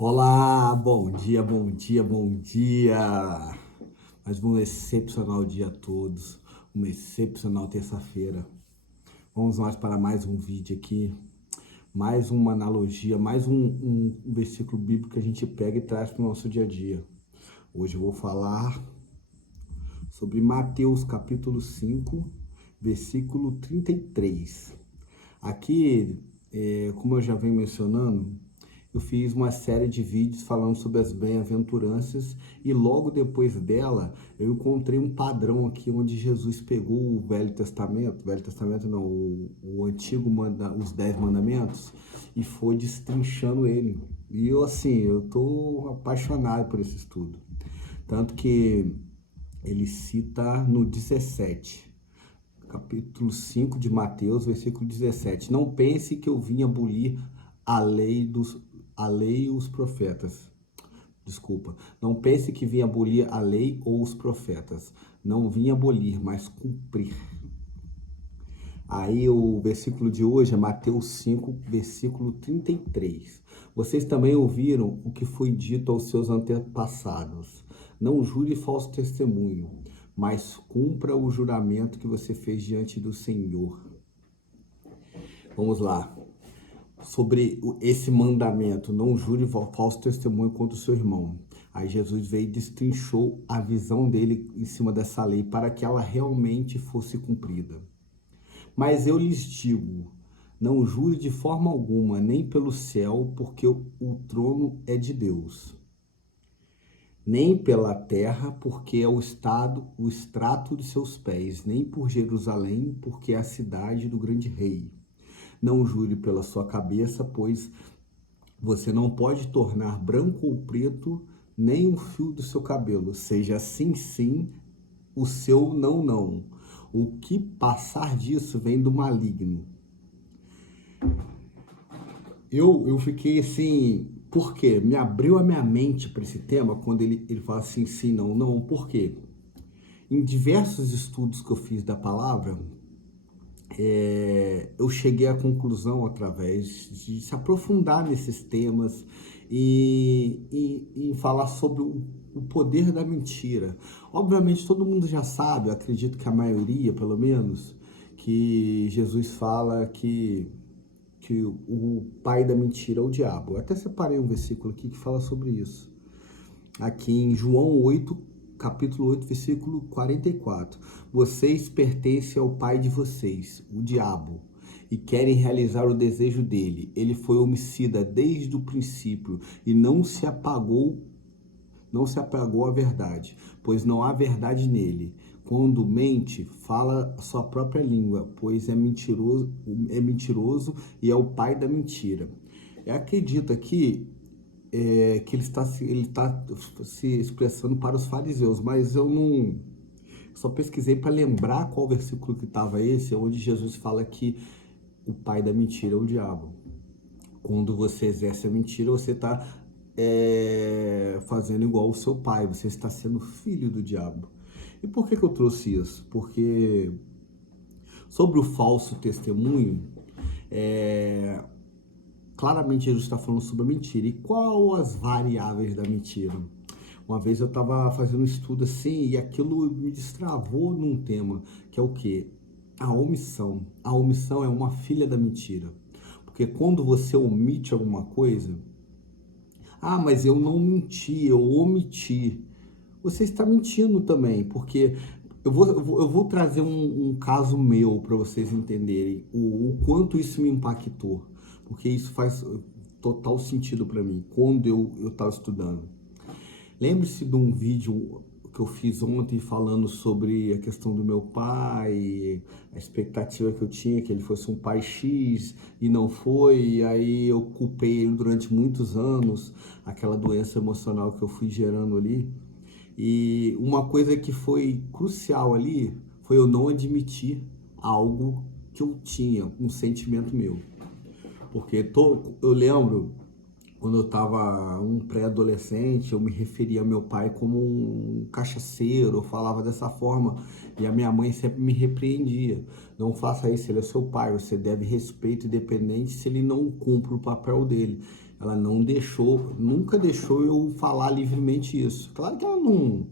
Olá, bom dia, bom dia, bom dia. Mais um excepcional dia a todos, uma excepcional terça-feira. Vamos nós para mais um vídeo aqui, mais uma analogia, mais um versículo bíblico que a gente pega e traz para o nosso dia a dia. Hoje eu vou falar sobre Mateus capítulo 5, versículo 33. Aqui, como eu já venho mencionando, eu fiz uma série de vídeos falando sobre as bem-aventuranças e logo depois dela eu encontrei um padrão aqui onde Jesus pegou o Velho Testamento não, o Antigo, os 10 mandamentos e foi destrinchando ele. E eu assim, eu tô apaixonado por esse estudo. Tanto que ele cita no 17, capítulo 5 de Mateus, versículo 17. Não pense que eu vim abolir a lei e os profetas. Desculpa. Não pense que vim abolir a lei ou os profetas. Não vim abolir, mas cumprir. Aí o versículo de hoje é Mateus 5, versículo 33. Vocês também ouviram o que foi dito aos seus antepassados. Não jure falso testemunho, mas cumpra o juramento que você fez diante do Senhor. Vamos lá. Sobre esse mandamento, não jure falso testemunho contra o seu irmão. Aí Jesus veio e destrinchou a visão dele em cima dessa lei para que ela realmente fosse cumprida. Mas eu lhes digo, não jure de forma alguma, nem pelo céu, porque o trono é de Deus, nem pela terra, porque é o extrato de seus pés, nem por Jerusalém, porque é a cidade do grande rei. Não jure pela sua cabeça, pois você não pode tornar branco ou preto nem um fio do seu cabelo. Seja sim, sim, o seu não, não. O que passar disso vem do maligno. Eu fiquei assim, por quê? Me abriu a minha mente para esse tema quando ele fala assim, sim, não, não. Por quê? Em diversos estudos que eu fiz da palavra, eu cheguei à conclusão através de se aprofundar nesses temas e falar sobre o poder da mentira. Obviamente todo mundo já sabe, eu acredito que a maioria, pelo menos, que Jesus fala que o pai da mentira é o diabo. Eu até separei um versículo aqui que fala sobre isso. Aqui em João 8, capítulo 8, versículo 44. Vocês pertencem ao pai de vocês, o diabo, e querem realizar o desejo dele. Ele foi homicida desde o princípio e não se apagou à verdade, pois não há verdade nele. Quando mente, fala a sua própria língua, pois é mentiroso e é o pai da mentira. Eu acredito aqui que ele está se expressando para os fariseus, mas eu não só pesquisei para lembrar qual versículo que estava esse, onde Jesus fala que o pai da mentira é o diabo. Quando você exerce a mentira, você está fazendo igual o seu pai, você está sendo filho do diabo. E por que eu trouxe isso? Porque sobre o falso testemunho, claramente Jesus está falando sobre a mentira. E qual as variáveis da mentira? Uma vez eu estava fazendo um estudo assim e aquilo me destravou num tema, que é o quê? A omissão. A omissão é uma filha da mentira. Porque quando você omite alguma coisa, mas eu não menti, eu omiti. Você está mentindo também, porque eu vou trazer um caso meu para vocês entenderem o quanto isso me impactou, porque isso faz total sentido para mim, quando eu estava estudando. Lembre-se de um vídeo que eu fiz ontem falando sobre a questão do meu pai, a expectativa que eu tinha que ele fosse um pai X e não foi, e aí eu culpei ele durante muitos anos, aquela doença emocional que eu fui gerando ali. E uma coisa que foi crucial ali foi eu não admitir algo que eu tinha, um sentimento meu. Porque eu lembro, quando eu estava um pré-adolescente, eu me referia ao meu pai como um cachaceiro, eu falava dessa forma, e a minha mãe sempre me repreendia. Não faça isso, ele é seu pai, você deve respeito independente se ele não cumpre o papel dele. ela não deixou, nunca deixou eu falar livremente isso. Claro que ela não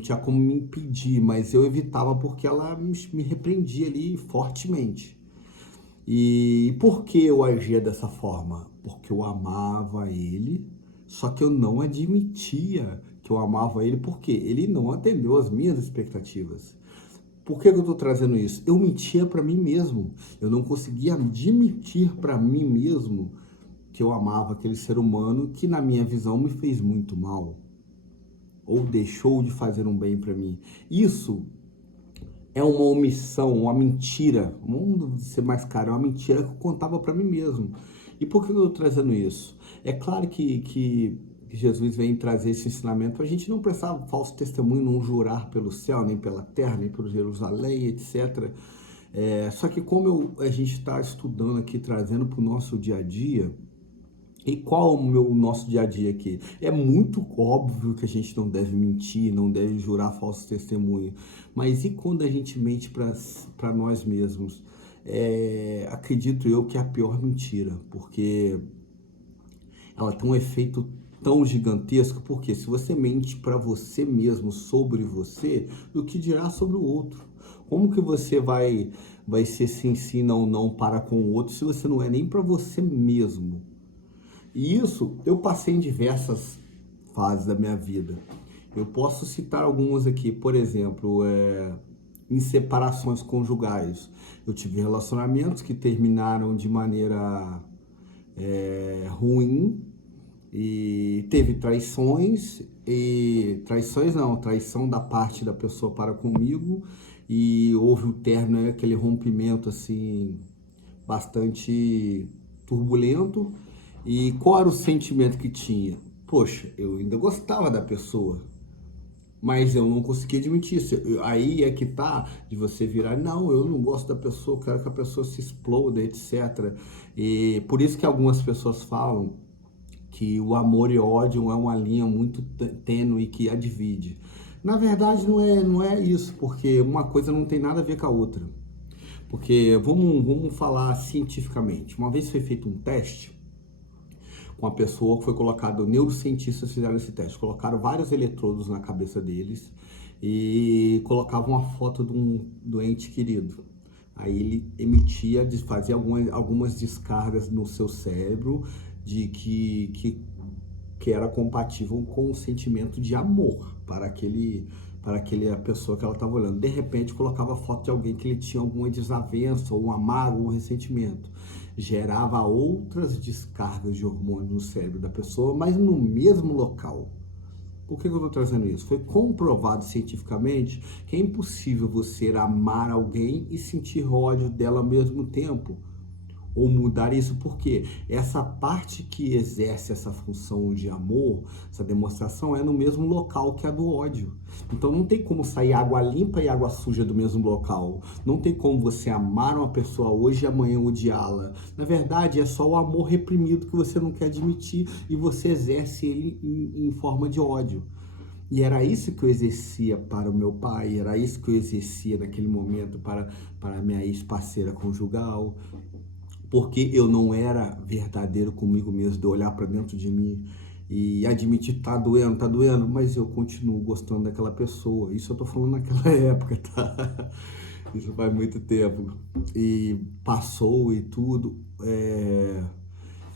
tinha como me impedir, mas eu evitava porque ela me repreendia ali fortemente. E por que eu agia dessa forma? Porque eu amava ele, só que eu não admitia que eu amava ele porque ele não atendeu às minhas expectativas. Por que eu estou trazendo isso? Eu mentia para mim mesmo. Eu não conseguia admitir para mim mesmo que eu amava aquele ser humano que, na minha visão, me fez muito mal ou deixou de fazer um bem para mim. Isso é uma omissão, uma mentira. Vamos ser mais claro, é uma mentira que eu contava para mim mesmo. E por que eu estou trazendo isso? É claro que Jesus vem trazer esse ensinamento para a gente não prestar falso testemunho, não jurar pelo céu, nem pela terra, nem por Jerusalém, etc. Só que como a gente está estudando aqui, trazendo para o nosso dia a dia, e qual o nosso dia a dia aqui? É muito óbvio que a gente não deve mentir, não deve jurar falso testemunho. Mas e quando a gente mente para nós mesmos? Acredito eu que é a pior mentira, porque ela tem um efeito tão gigantesco, porque se você mente para você mesmo sobre você, do que dirá sobre o outro? Como que você vai ser se ensina ou não para com o outro se você não é nem para você mesmo? E isso eu passei em diversas fases da minha vida. Eu posso citar algumas aqui, por exemplo, em separações conjugais. Eu tive relacionamentos que terminaram de maneira ruim e teve traições, e traições não, traição da parte da pessoa para comigo, e houve o término, aquele rompimento assim, bastante turbulento. E qual era o sentimento que tinha? Poxa, eu ainda gostava da pessoa, mas eu não conseguia admitir isso. Aí é que tá de você virar, não, eu não gosto da pessoa, eu quero que a pessoa se exploda, etc. E por isso que algumas pessoas falam que o amor e o ódio é uma linha muito tênue que a divide. Na verdade, não é isso, porque uma coisa não tem nada a ver com a outra. Porque vamos falar cientificamente. Uma vez foi feito um teste com a pessoa que foi colocado, neurocientistas fizeram esse teste, colocaram vários eletrodos na cabeça deles e colocavam uma foto de um doente querido. Aí ele fazia algumas descargas no seu cérebro de que era compatível com o sentimento de amor para aquela pessoa que ela estava olhando. De repente colocava a foto de alguém que ele tinha alguma desavença, ou um amargo, um ressentimento. Gerava outras descargas de hormônios no cérebro da pessoa, mas no mesmo local. Por que eu estou trazendo isso? Foi comprovado cientificamente que é impossível você amar alguém e sentir ódio dela ao mesmo tempo. Ou mudar isso, porque essa parte que exerce essa função de amor, essa demonstração, é no mesmo local que a do ódio. Então não tem como sair água limpa e água suja do mesmo local. Não tem como você amar uma pessoa hoje e amanhã odiá-la. Na verdade, é só o amor reprimido que você não quer admitir e você exerce ele em forma de ódio. E era isso que eu exercia para o meu pai, era isso que eu exercia naquele momento para a minha ex-parceira conjugal, porque eu não era verdadeiro comigo mesmo, de olhar para dentro de mim e admitir, tá doendo, mas eu continuo gostando daquela pessoa. Isso eu tô falando naquela época, tá? Isso faz muito tempo. E passou e tudo.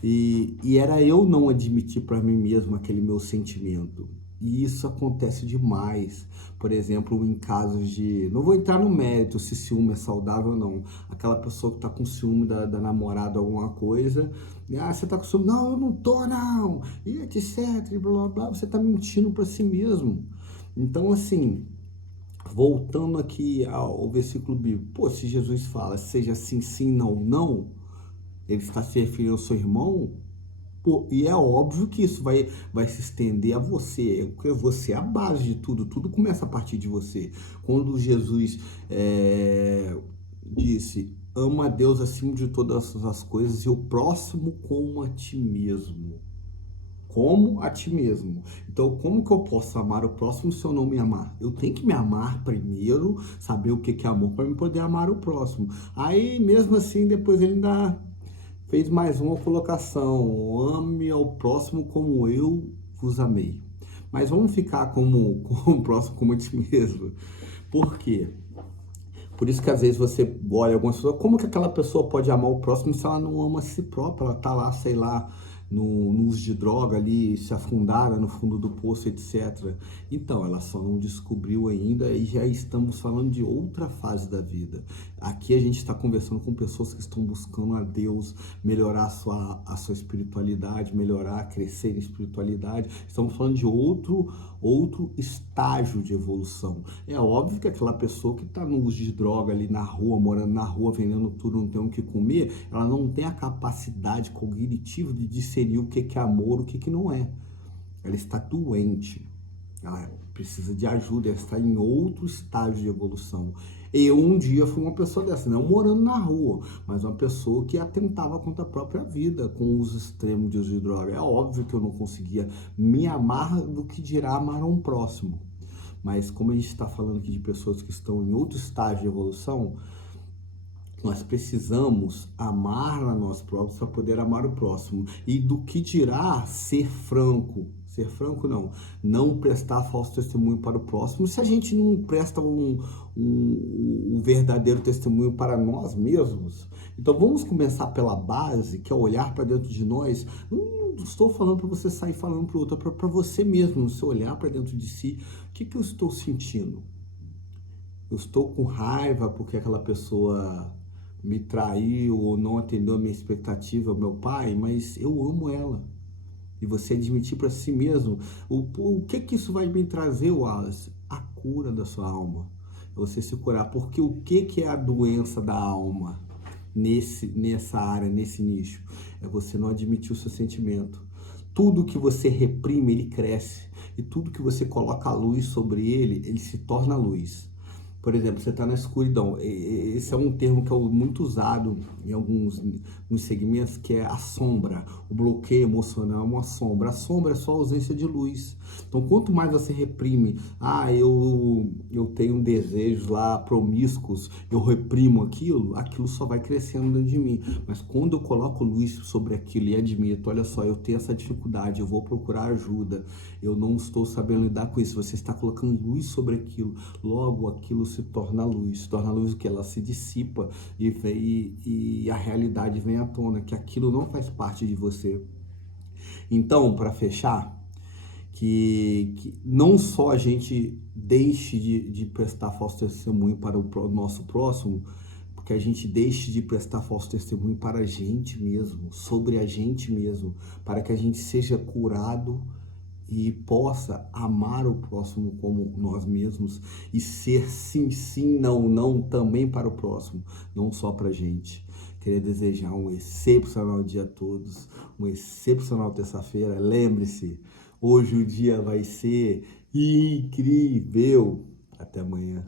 E era eu não admitir para mim mesmo aquele meu sentimento. E isso acontece demais. Por exemplo, em casos de... Não vou entrar no mérito se ciúme é saudável ou não. Aquela pessoa que tá com ciúme da namorada, alguma coisa. Você tá com ciúme? Não, eu não tô, não. E etc, e blá, blá, blá. Você tá mentindo para si mesmo. Então, assim, voltando aqui ao versículo bíblico. Pô, se Jesus fala, seja sim, sim, não, não, ele está se referindo ao seu irmão, pô, e é óbvio que isso vai se estender a você, porque você é a base de tudo, tudo começa a partir de você. Quando Jesus disse, ama a Deus acima de todas as coisas e o próximo como a ti mesmo. Como a ti mesmo. Então, como que eu posso amar o próximo se eu não me amar? Eu tenho que me amar primeiro, saber o que é amor para eu poder amar o próximo. Aí, mesmo assim, depois ele ainda fez mais uma colocação: ame ao próximo como eu vos amei. Mas vamos ficar como o próximo como a ti mesmo. Por quê? Por isso que às vezes você olha algumas pessoas, como que aquela pessoa pode amar o próximo se ela não ama a si própria? Ela tá lá, sei lá, no uso de droga ali, se afundada no fundo do poço, etc. Então, ela só não descobriu ainda e já estamos falando de outra fase da vida. Aqui a gente está conversando com pessoas que estão buscando a Deus, melhorar a sua espiritualidade, melhorar, crescer em espiritualidade. Estamos falando de outro estágio de evolução. É óbvio que aquela pessoa que está no uso de droga ali na rua, morando na rua, vendendo tudo, não tem o que comer, ela não tem a capacidade cognitiva de discernir o que é amor, o que não é. Ela está doente, ela precisa de ajuda, ela está em outro estágio de evolução. Eu um dia fui uma pessoa dessa, não morando na rua, mas uma pessoa que atentava contra a própria vida com o uso extremo de uso de droga. É óbvio que eu não conseguia me amar do que dirá amar um próximo. Mas como a gente está falando aqui de pessoas que estão em outro estágio de evolução, nós precisamos amar a nós próprios para poder amar o próximo. E do que dirá ser franco? Ser franco não prestar falso testemunho para o próximo. Se a gente não presta um verdadeiro testemunho para nós mesmos, então vamos começar pela base, que é olhar para dentro de nós. Não estou falando para você sair falando para o outro, é para você mesmo, você olhar para dentro de si. O que eu estou sentindo? Eu estou com raiva porque aquela pessoa me traiu ou não atendeu a minha expectativa, meu pai, mas eu amo ela. E você admitir para si mesmo, o que isso vai me trazer, Wallace? A cura da sua alma. É você se curar. Porque o que é a doença da alma nessa área, nesse nicho? É você não admitir o seu sentimento. Tudo que você reprime, ele cresce. E tudo que você coloca a luz sobre ele se torna luz. Por exemplo, você está na escuridão. Esse é um termo que é muito usado em alguns segmentos, que é a sombra. O bloqueio emocional é uma sombra. A sombra é só a ausência de luz. Então, quanto mais você reprime, eu tenho desejos lá promíscuos, eu reprimo aquilo só vai crescendo dentro de mim. Mas quando eu coloco luz sobre aquilo e admito, olha só, eu tenho essa dificuldade, eu vou procurar ajuda, eu não estou sabendo lidar com isso, você está colocando luz sobre aquilo, logo aquilo se torna luz o que? Ela se dissipa e a realidade vem à tona, que aquilo não faz parte de você. Então, para fechar, que não só a gente deixe de prestar falso testemunho para o nosso próximo, porque a gente deixe de prestar falso testemunho para a gente mesmo, sobre a gente mesmo, para que a gente seja curado e possa amar o próximo como nós mesmos e ser sim, sim, não, não também para o próximo, não só para a gente. Queria desejar um excepcional dia a todos, uma excepcional terça-feira. Lembre-se, hoje o dia vai ser incrível. Até amanhã.